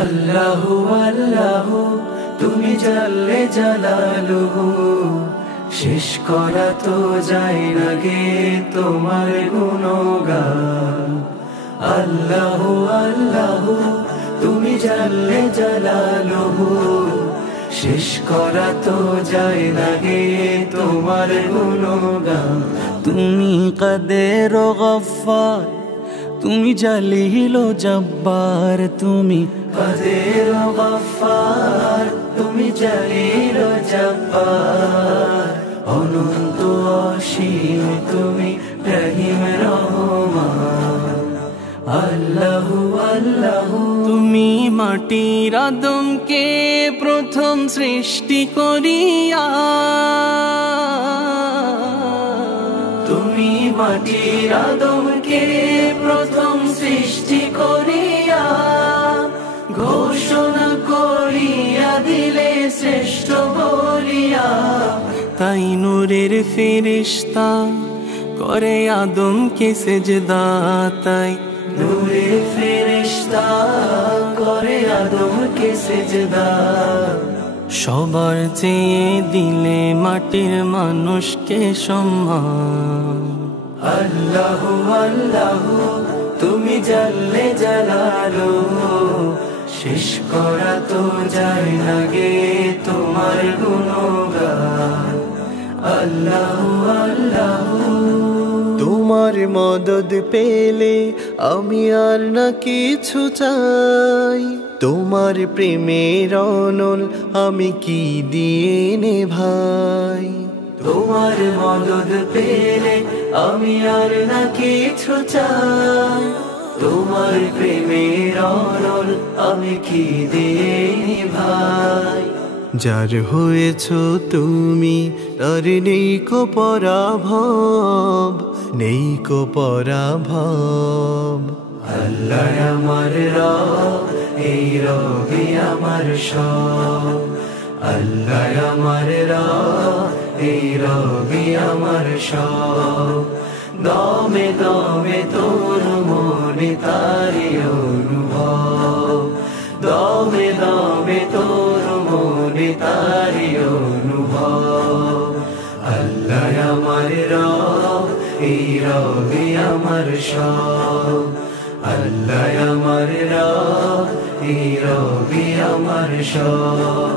আল্লাহু আল্লাহু তুমি জাল্লে জালালুহু, শেষ করা তো যায় না গে তোমার গুণগান। আল্লাহু আল্লাহু তুমি জাল্লে জালালুহু, শেষ করা তো যায় না গে তোমার গুণগান। তুমি কাদের ও গফফার, তুমি জালিল ও জব্বার, তুমি কাদের ও গফফার, তুমি জালিল ও জব্বার। অনন্ত অসীম তুমি রহিম রহমান। আল্লাহু আল্লাহু তুমি মাটির আদমকে প্রথম সৃষ্টি করিয়া, তুমি মাটির আদমকে প্রথম সৃষ্টি করিয়া, ঘোষণা করিয়া দিলে শ্রেষ্ঠ বলিয়া। তাই নূরের ফেরেশতা করে আদমকে সেজদা, তাই নূরের ফেরেশতা করে আদমকে সেজদা। সবার চেয়ে দিলে মাটির মানুষকে সম্মান। আল্লাহু আল্লাহু তুমি জাল্লে জালালুহু, শেষ করা তো যায় না গে তোমার গুণগান। আল্লাহু আল্লাহু তোমার মদদ পেলে আমি আর না কিছু চাই, তোমার প্রেমের অনল আমি কি দিয়ে নে ভাই। তোমার মদদ পেলে আমি আর না কিছু চাই, তোমার প্রেমের অনল আমি কি দিয়ে নিভাই। যার হয়েছ তুমি তার নেই কো পরাভব, নেই কো পরাভব। আল্লাহ আমার রব, এই রবি আমার সব। আল্লাহ আমার রব, এই রবি আমার সব। দমে দমে তোর মনে তারি অনুভব, দমে দমে তোর মনে তারি অনুভব। আল্লাহ আমার রব, এই রবি আমার সব। আল্লাহ আমার রব, এই রবি আমার সব।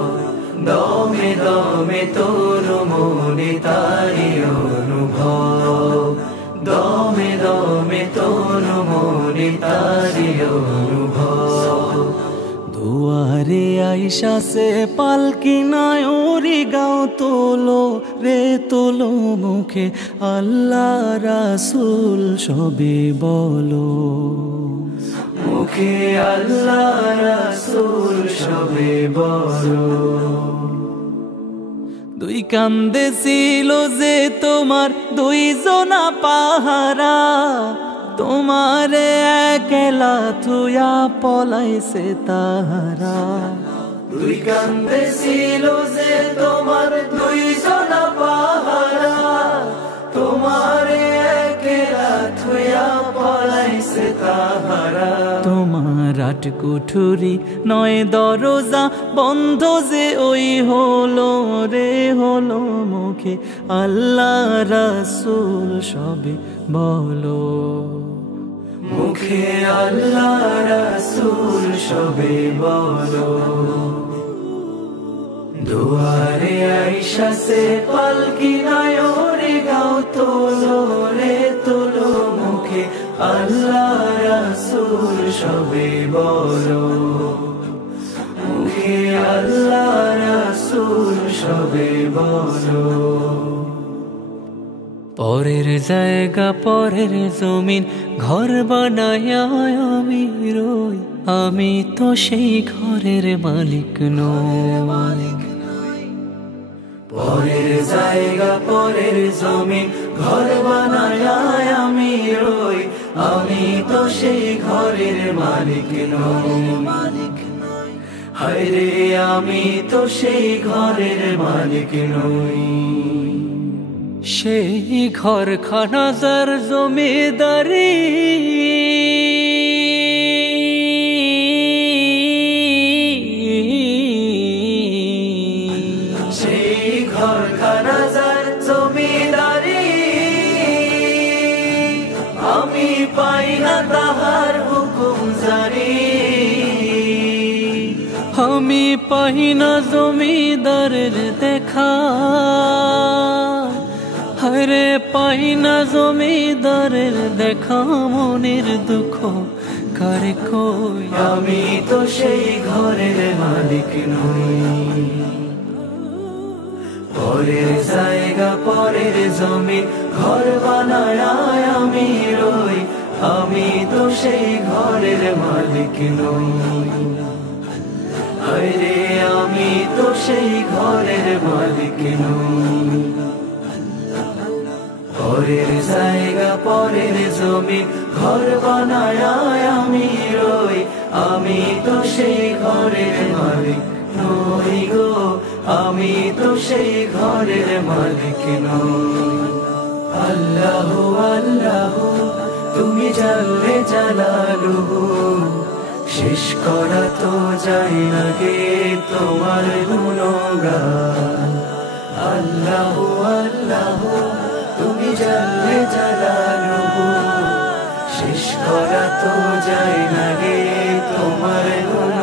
দমে দমে তোর মনে তারি অনুভব, দমে দমে তোর মনে তারি অনুভব। দুয়ারে আইসা সে পালকি নাই ওরে গাও তোলো রে তোলো মুখে আল্লাহ রাসূল সবে বলো। মুখে আল্লাহ রাসূল সবে বলো। দুই কান্দে ছিল যে তোমার দুইজনা পাহারা, তোমারে একলা থুয়া পলাইছে তাহারা। দুই কান্দে ছিল যে তোমার দুইজনা পাহারা, তোমারে একলা থুয়া পলাইছে তাহারা। তোমার আট কুঠুরি নয় দরজা বন্ধ যে ওই হলো রে হলো মুখে আল্লাহ রাসূল সবে বলো। মুখে আল্লাহ রাসূল সবে বলো। দুয়ারে আইসা সে পালকি নাই ওরে গাও তোলো রে তোলো মুখে আল্লাহ রাসূল সবে বলো। মুখে আল্লাহ রাসূল সবে বলো। পরের জায়গা পরের জমিন ঘর বানায়া আমি রই, আমি তো সেই ঘরের মালিক নই। পরের জায়গা পরের জমিন ঘর বানায় আমি রই, আমি তো সেই ঘরের মালিক নই। হায় রে আমি তো সেই ঘরের মালিক নই। সেই ঘরখানা যার জমিদারি না তাহার হুকুম জারি। আমি পাই না জমিদারের দেখা, হরে পাই না জমিদারের দেখা, মনের দুঃখ কারে কই। আমি তো সেই ঘরের মালিক নই, পরের জায়গা পরের জমিন ঘর বানায় আমি রই। আমি তো সেই ঘরের মালিক নই, আরে আমি তো সেই ঘরের মালিক নই। পরের জায়গা পরের জমিন ঘর বানায় আমি রই। আমি তো সেই ঘরের মালিক নই গো, আমি তো সেই ঘরের মালিক নই। আল্লাহ আল্লাহ তুমি জানলে জালালুহু, শেষ করা তো যায় না গে তোমার গুণগান। আল্লাহ আল্লাহ তুমি জানলে জালালুহু, শেষ করা তো যায় না গে তোমার গুণগান।